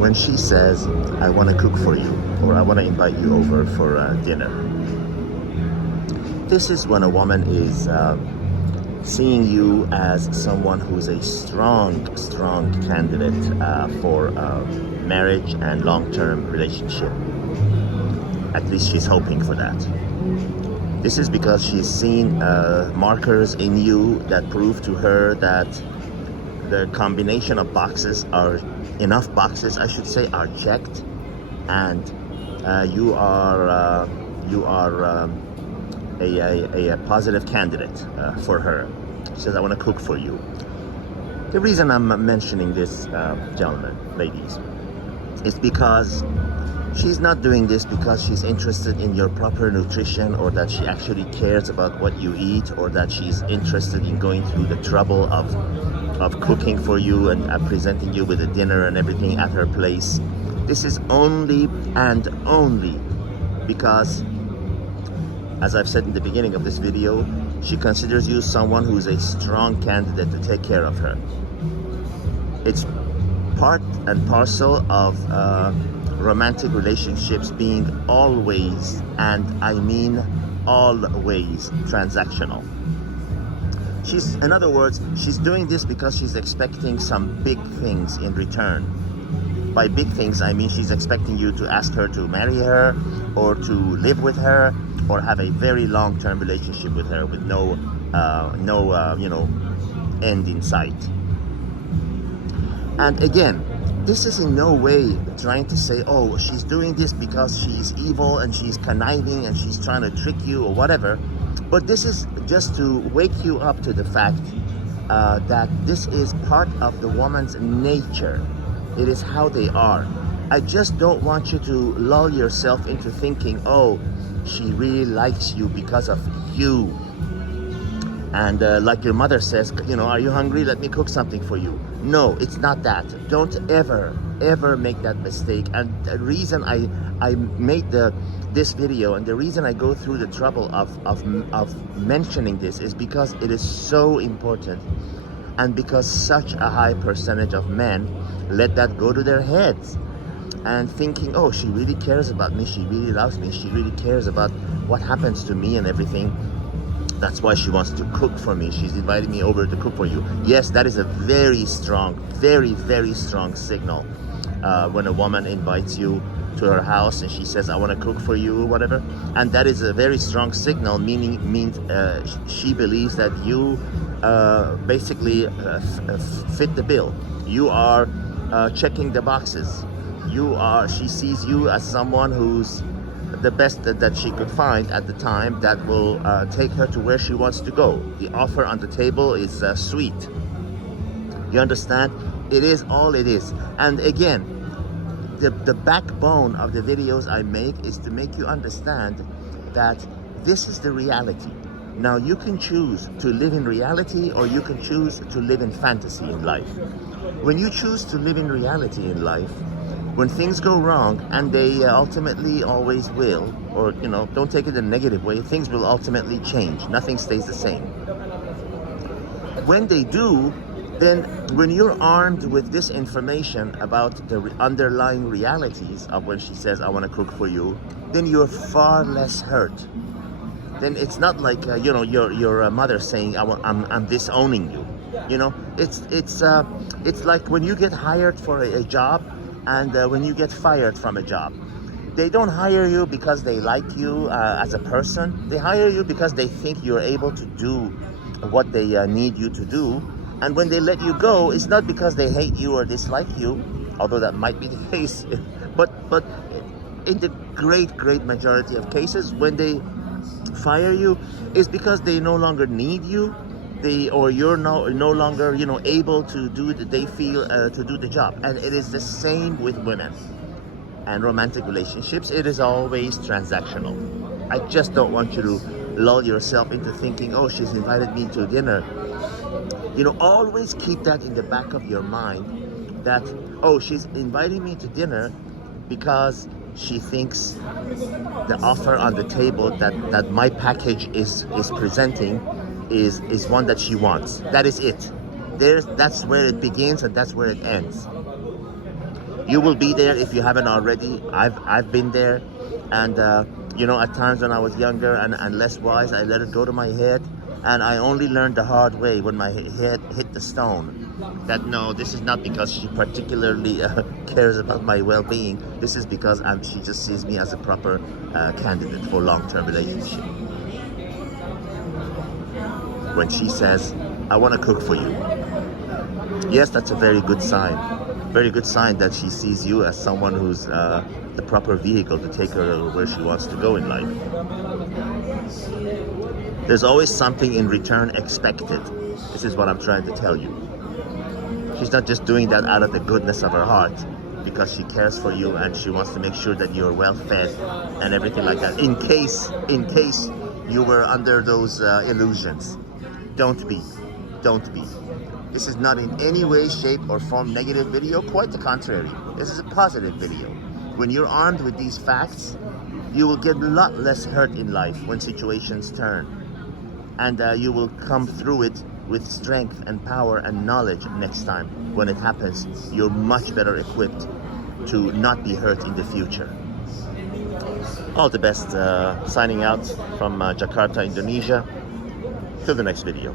when she says, I want to cook for you, or I want to invite you over for dinner. This is when a woman is seeing you as someone who's a strong candidate for marriage and long-term relationship. At least she's hoping for that. This is because she's seen markers in you that prove to her that the combination of boxes are enough boxes, I should say, are checked, and you are a positive candidate for her. She says, I want to cook for you. The reason I'm mentioning this, gentlemen, ladies, is because she's not doing this because she's interested in your proper nutrition, or that she actually cares about what you eat, or that she's interested in going through the trouble of cooking for you and presenting you with a dinner and everything at her place. This is only and only because, as I've said in the beginning of this video, she considers you someone who's a strong candidate to take care of her. It's part and parcel of romantic relationships being always, and I mean always, transactional. In other words, she's doing this because she's expecting some big things in return. By big things, I mean she's expecting you to ask her to marry her, or to live with her, or have a very long-term relationship with her with no end in sight. And again, this is in no way trying to say, oh, she's doing this because she's evil and she's conniving and she's trying to trick you or whatever. But this is just to wake you up to the fact that this is part of the woman's nature. It is how they are. I just don't want you to lull yourself into thinking, oh, she really likes you because of you. And like your mother says, are you hungry? Let me cook something for you. No, it's not that. Don't ever make that mistake. And the reason I made this video, and the reason I go through the trouble of mentioning this, is because it is so important, and because such a high percentage of men let that go to their heads, and thinking, oh, she really cares about me, she really loves me, she really cares about what happens to me and everything. That's why she wants to cook for me. She's invited me over to cook for you. Yes, that is a very strong, very strong signal when a woman invites you to her house and she says, I want to cook for you, or whatever. And that is a very strong signal, means she believes that you basically fit the bill. You are checking the boxes. She sees you as someone who's the best that she could find at the time, that will take her to where she wants to go. The offer on the table is sweet. You understand? It is all it is. And again, the backbone of the videos I make is to make you understand that this is the reality. Now, you can choose to live in reality, or you can choose to live in fantasy in life. When you choose to live in reality in life, when things go wrong, and they ultimately always will, or don't take it in a negative way, things will ultimately change. Nothing stays the same. When they do, then when you're armed with this information about the underlying realities of when she says, I want to cook for you, then you're far less hurt. Then it's not like your mother saying, I'm disowning you. It's like when you get hired for a job, and when you get fired from a job. They don't hire you because they like you as a person. They hire you because they think you're able to do what they need you to do. And when they let you go, it's not because they hate you or dislike you, although that might be the case. But in the great majority of cases, when they fire you, it's because they no longer need you. You're no longer able to do they feel to do the job. And it is the same with women and romantic relationships. It is always transactional. I just don't want you to lull yourself into thinking, oh, she's invited me to dinner. Always keep that in the back of your mind, that, oh, she's inviting me to dinner because she thinks the offer on the table that my package is presenting is one that she wants. That is it. That's where it begins and that's where it ends. You will be there if you haven't already. I've been there, and you know, at times when I was younger and less wise, I let it go to my head, and I only learned the hard way when my head hit the stone. That no, this is not because she particularly cares about my well-being. This is because she just sees me as a proper candidate for long-term relationship. When she says, "I want to cook for you," yes, that's a very good sign. Very good sign that she sees you as someone who's the proper vehicle to take her where she wants to go in life. There's always something in return expected. This is what I'm trying to tell you. She's not just doing that out of the goodness of her heart, because she cares for you and she wants to make sure that you're well fed and everything like that. In case you were under those illusions, don't be. This is not in any way, shape, or form negative video. Quite the contrary. This is a positive video. When you're armed with these facts, you will get a lot less hurt in life when situations turn. And you will come through it with strength and power and knowledge next time. When it happens, you're much better equipped to not be hurt in the future. All the best. Signing out from Jakarta, Indonesia. Till the next video.